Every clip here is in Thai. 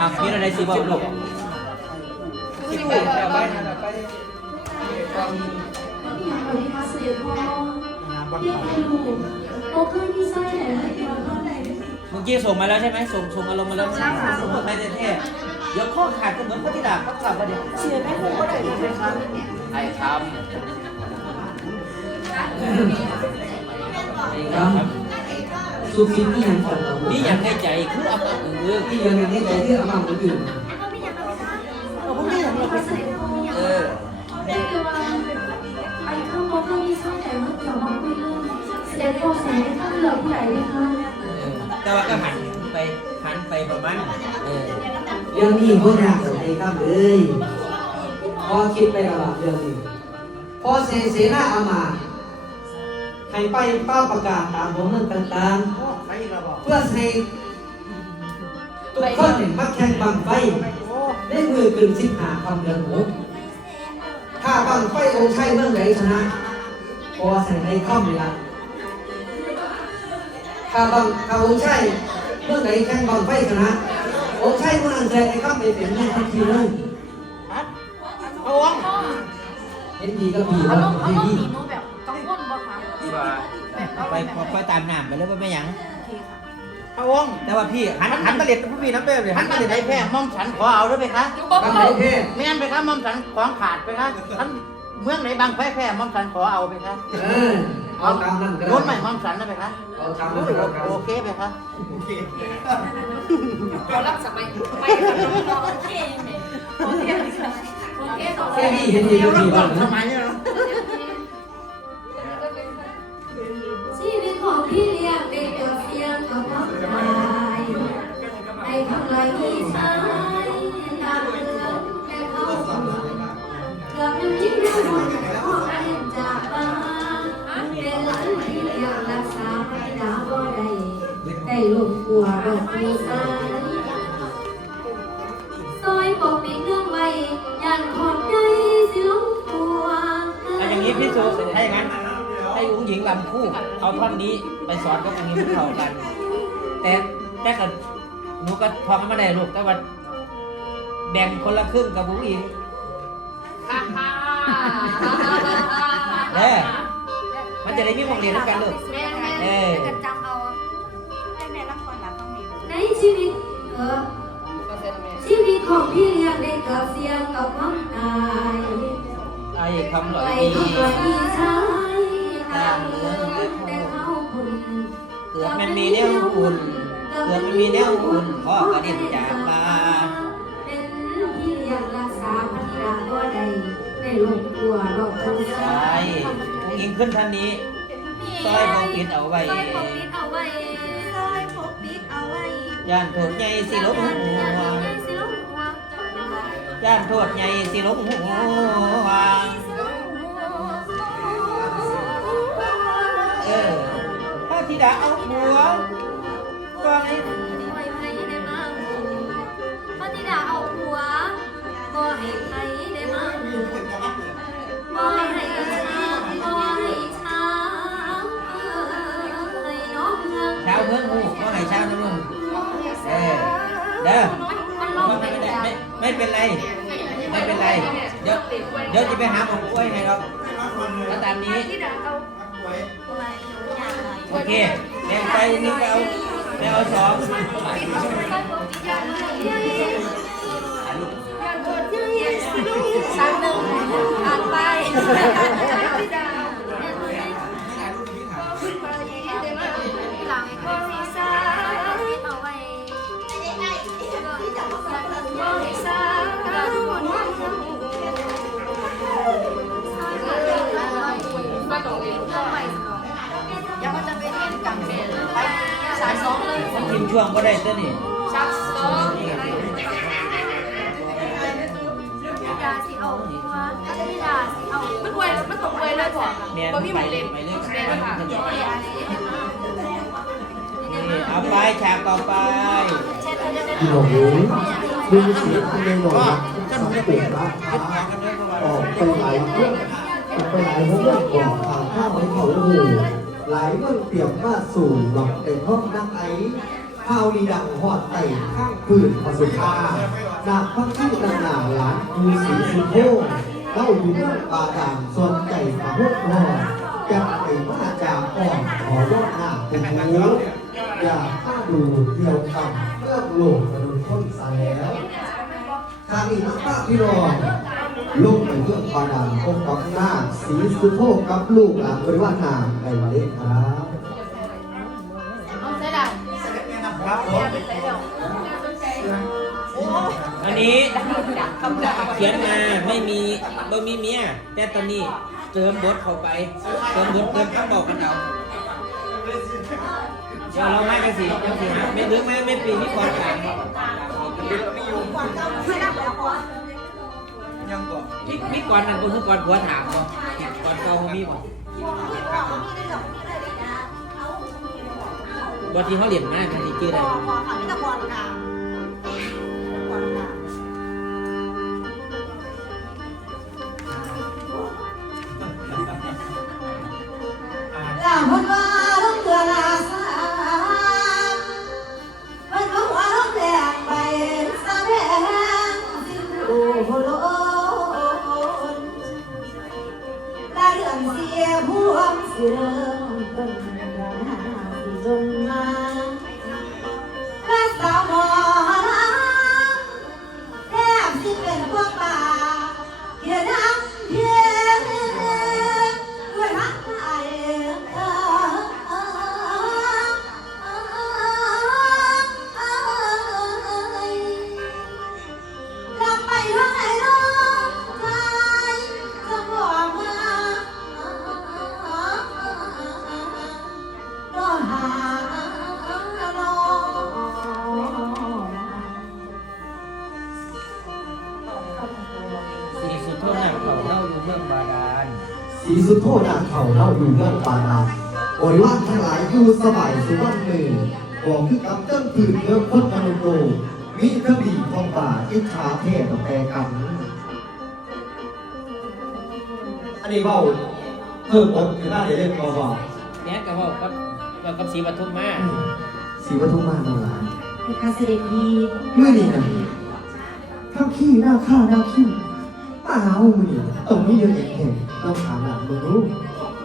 อะมีอะไรสิบอกลูกที่ไปแบบว่าเมื่อกี้ส่งมาแล้วใช่ไหมส่งส่งอารมณ์มาแล้วใช่ไหมส่งมาไทยแท้ๆเดี๋ยวข้อขาดก็เหมือนพระธิดาเขากลับมาเดี๋ยวเชียร์แม่คงก็ได้เลยครับไอ้ทครับ สุขีนี่ยังก่อนเรานี่อย่างในใจคือเอามาเออที่ยังในใจที่เอามาคนอื่นเอาพวกนี้เราไปเออเด็กพอแสงท่านเหลือผู้ใดไหมคะเออแต่ว่าก็หันไปหันไปประมาณเออเรื่องนี้พ่อยากสนใจครับเลยพอคิดไปแล้วล่ะเรื่องนี้พอเสเสนาเอามา ให้ไปเป้าประกาศตามหัวเมืองต่างๆเพื่อให้ทุกคนเนี่ยมาแข่งบังไฟได้มือเกินสิบหาคำเดือนหกถ้าบังไฟองค์ชัยเมืองไหนชนะพอใส่ในข้อมเลยละถ้าบังถ้าองค์ชัยเมืองไหนแข่งบังไฟชนะองค์ชัยเมืองนั้นใส่ในข้อมไปเป็นเมืองทันทีเลยพระองค์เห็นดีก็ดีอาว่ารมณ์ไม่อารมดีณ์หนูแบบกังวลบ่คะำ ว่าแบบเอาไปแบบไปตามน้ำไปแล้วไม่หยังโอเคค่ะพระองค์แต่ว่าพี่หันหันมาเรียนผู้พี่น้ำเป้เลยท่านมาเด็ดได้แพ้ม่อมฉันขอเอาด้วยไหมคะหนูบอกบังไฟเขาเท่ไม่งั้นไปครับม่อมฉันของขาดไปครับท่านเมืองไหนบางแพ้แพ้ม่อมฉันขอเอาไปครับเออเอาตามนั้นก็ได้ โน้นใหม่ม่อมฉันนะไปครับเอาตามนั้นก็ได้โอเคไปครับเขารับสมัยไม่ค่ะโอเคโอเคโอเคต่อไปแค่นี้เห็นดีก็ดีบ้างสนะมัยนี้เนาะชี ได้ลงกลัวดอกผู้สายซอยปกปิดเรื่องไว้ยันขอบใจสิลงตัวเอาอย่างนี้พี่สุถ้าอย่างนั้นให้อุ้งหญิงลำคู่ เอาท่อนนี้ไปสอนกับอุ้งหญิงเข้ากัน แต่แต่กับหนูก็พอกันไม่ได้ลูกแต่ว่าแบ่งคนละครึ่งกับอุ้งหญิงค่ะค่ะเออมันจะได้มีหมองเรียนด้วยกันลูกแม่แม่เออกันจำ ชีวิตเออชีวิตของพี่เลี้ยงได้กับเสียงกับความตายไอ้คำหน่อยไปดีทำลายพี่ชายตามเมืองแต่เขาคุณเกือบมันมีแนวอุ่นเกือบมันมีแนวอุ่นพ่อกระเด็นจากบ้านเป็นพี่เลี้ยงรักษาพัฒนาก็ได้ได้ลงตัวดอกทุนใช่อุ้งหญิงขึ้นท่านนี้ซอยของปิดเอาไว้ซอยปกปิดเอาไว้ ย่านโทษใหญ่สิลงหัวสิลงหัวย่านโทษใหญ่สิลงหัวเออพระธิดาเอาหัวก็ใเป็นไร ไม่เป็นไร เดี๋ยวเดี๋ยวจะไปหาผมกล้วยให้เราถ้วตามนี้ โอเคแบ่งไปนี่ก็เอาไปเอาสอง ยังมันจะไปเล่นกันเป็นไปสายสองเลยทิมช่วงก็ได้ตัวนี่ชักสองดาสิเอาหัวพี่ดาสิเอามันอวยมันตกอวยเลยบอกแม่นบ่มีหมูเลเล่ยนไปเลยนค่ะเอาไปฉากต่อไปเช็ดตัวนี้ดูสีคนในหน่อยสังเกตว่ายึดของกันด้วยเพราะออกไปหลายเรื่อง ไปหลายเรื่องก่อนข่าวข้าวไว้เขาหูหลายเรื่องเตรียมว่าสู่หลับแต่ห้องนั่งไอ้ข้าวดีดังหอดไต่ข้างปืนพอสุภาดาบพักที่ตำหนาหลานมูสีสุโธเล่าอยู่เรื่องปาดามส่วนใจพระพุทธรอจะไปมาจากอ่อนขอว่าหน้าเป็นหูอย่าข้าดูเดียวคำเพื่อโลกกระดุนพ้นสายแล้วทางนี้นักภาพพี่รอง ลูกไปเพื่อปาดามพบกับหน้าสีสุโธกับลูกหลานบริวารนาในวันนี้ครับเอาใส่ดังครับผมอันนี้เขียนมาไม่มีบ่มีเมียแต่ตอนนี้เติมบทเข้าไป เติมบทเติมคำบอกกันเอาเดี๋ยวเราไม่กันสิเดี๋ยวสิฮะไม่ลึกไม่ไม่ปีนี่ก่อนกลางพี่มี่ก่อนนั่นคนทุกก่อนผัวถามบ่ก่อนเก่าเขามีบ่บ่ที่เขาเรียนมามันที่ชื่ออะไรล สีสุดโทษนาเขาเล่าอยู่เรื่องปานาโอ้ยว่าทั้งหลายอยู่สบายสุวรรณหนึ่งบอกคือกับเจ้าตื่นเรื่องคนพนมโลมีกระบี่ทองป่าอิจฉาเทพกับแปรกันอันนี้เบาเพิ่มบทคือหน้าเดี๋ยวเล่นเบาแกก็บอกกับกับกับสีปทุมมาๆสีปทุมมาเนาหลานเป็นกาเสด็จดีเมื่อนี้นะข้าวขี้หน้าข้าหน้าขี้มาหาหูมือนี่ตรงนี้เยอะแยะแห่ ต้องถามหลานมึงรู้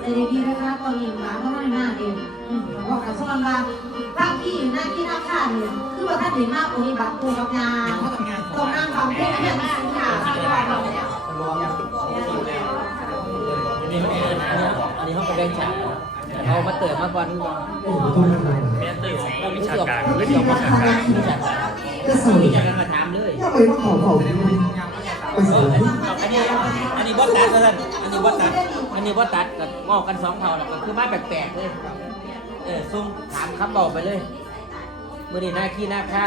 เสด็จดีนะคะตอนนี้หมาก็ไม่มาเองบอกกับซ้อนว่าภาคที่หน้าที่หน้าข้าเนี่ยคือว่าท่านเห็นมากกว่านี้บัตรปูกับงานตรงนั่งฟังเพลงเนี่ยมันสูงค่ะที่ว่าเราเนี่ยอันนี้เขาอันนี้เขาไปแบ่งฉากเอามาเติมมาก่อนโอ้โหตุ้มทำไมแม่เติมเราวิชาการไม่ยอมวิชาการวิชาการก็ใส่วิชาการมาถามเลยยังไปมาขอเผา ไปเสริมอันนี้อันนี้บอสตัดเลยอันนี้บอสตัดอันนี้บอสตัดกับงอกกันสองเท่าแล้วก็คือมาแปลกๆเลยเออซุ่มถามคำบอกไปเลยมื่อนี้หน้าขี้หน้าค่า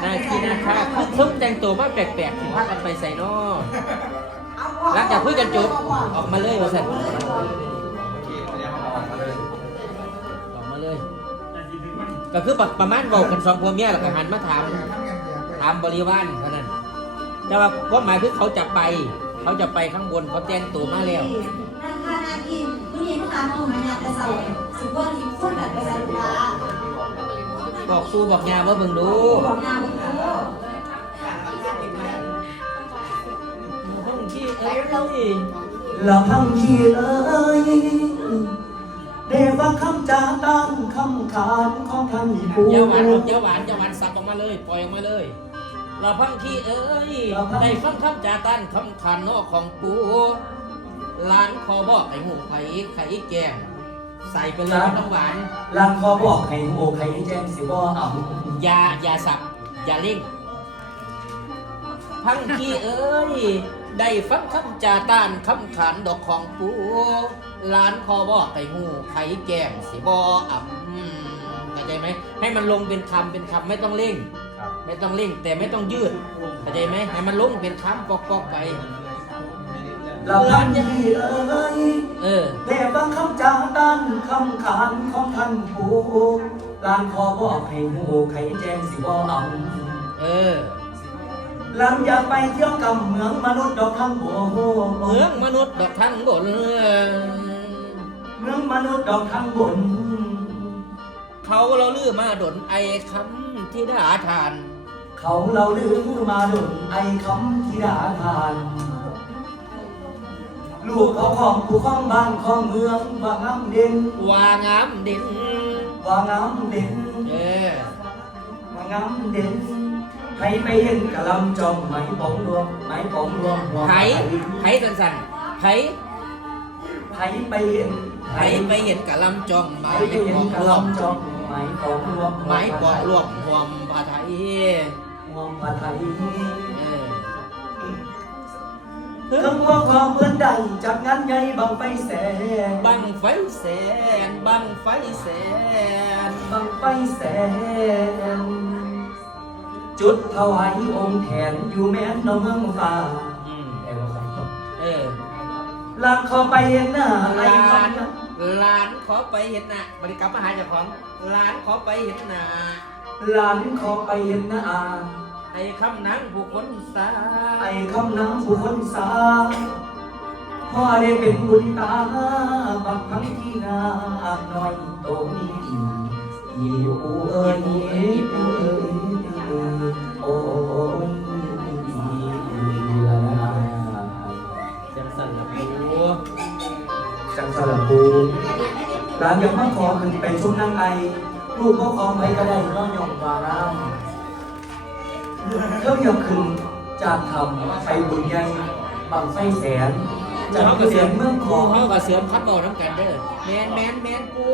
หน้าขี้หน้าค่าคือซุ่มแต่งตัวมาแปลกๆสิพากันไปใส่นอหลังจากคุยกันจบออกมาเลยว่าสั่นออกมาเลย ก็คือประประมาณบอกกันสองผัวเมียแล้วก็หันมาถามถามบริวารเท่านั้น แต่ว่าความหมายคือเขาจะไป เขาจะไปข้างบนเขาแจ้งตัวมาแล้ว นาคานาคีผู้นี้ผู้การผู้หายาแต่เสาสุกวันที่คนแบบไปใส่ปลาบอกสู้บอกยาว่าเบิ่งดู บอกงานมึงโอ้ห้องที่เอ้ยละพังที่เอ้ยได้ฟังคำจาตั้งคำขานของท่านผู้ อยาหวานออกอยาหวานอยาหวานสับออกมาเลย ปล่อยออกมาเลย เราพังที่เอ้ยได้ฟังคำจาตันคำขานนอกของปูหลานคอบอกไอ้หูไข่ไข่แกงใส่ไปเลยไม่ต้องหวานลางคอบอกให้โอใครแจ้งสิบ่เอาอย่าอย่าสับอย่าเร่งพังขี้เอ้ยได้ฟังคำจาต้านคำขานดอกของปูหลานคอบอกไก่หูไข่แก้มสิบออ่ำเข้าใจไหมให้มันลงเป็นคำเป็นคำไม่ต้องเร่ง ไม่ต้องเร่งแต่ไม่ต้องยืดเข้าใจไหมให้มันลงเป็นคำปอกๆไปละพังที่เอ้ยเออได้ฟังคำจาตั้งคำขานของท่านผู้ลางคอบอกให้โอใครแจ้งสิบ่เอาเออหลังอยากไปเที่ยวกับเมืองมนุษย์ดอกทั้งโบเมืองมนุษย์ดอกทั้งบนเมืองมนุษย์ดอกทั้งบนเขาเราลือมาดนไอ้คำที่ด่าทาน เขาเราลือมาดุนไอคำที่ดาทาน ลูกเขาของผู้ของบ้านของเมืองว่างามเด่นว่างามเด่นว่างามเด่นเออว่างามเด่นให้ไปเห็นกะลำจอมไหมปองรวมไหมปองรวมหัวไผไผสันสันไผไผไปเห็นไผไปเห็นกะลำจองไผไม้ไปเห็ปนอกกะรวมลำจอมไหมปองรวมไม้ปอกรวมหวมผ้าไท ยหัวผ้าไทยเออทั้งหัวความเพื่อนใดจากงานใหญ่บังไฟแสนบังไฟแสนบังไฟแสนบังไฟแสนจุดถวายองค์แทนอยู่แม่นเมืองฟ้าอืมแต่ว่าครับเออลากเข้าไปเห็นหน้าไอ้หลานคำนั้นหลานขอไปเห็นหน้าบริกรรมมาหาเจ้าของหลานขอไปเห็นหน้า หลานเข้าไปเห็นหน้าไอ้คำนังผู้คนสาไอ้คำน้ำผู้คนสาพ่อได้เป็นบุญตาบักครั้งที่นาน้อยโตมีอีอีโอเอ้ยอีโอเอ้ยโอ้ยอีลาจังสันละปูจังสลับปูหลานยังมาขอขึ้นไปชุมนางไอ ลูกก็ฟังไปก็ได้น้องยองวารามเท่ายังขึ้นจากทำไปบุญใหญ่บังไฟแสนจากเกษียณเมืองขปูอเขากับเสียมพัดบอกน้ำกันเด้อแมนแมนแมนกู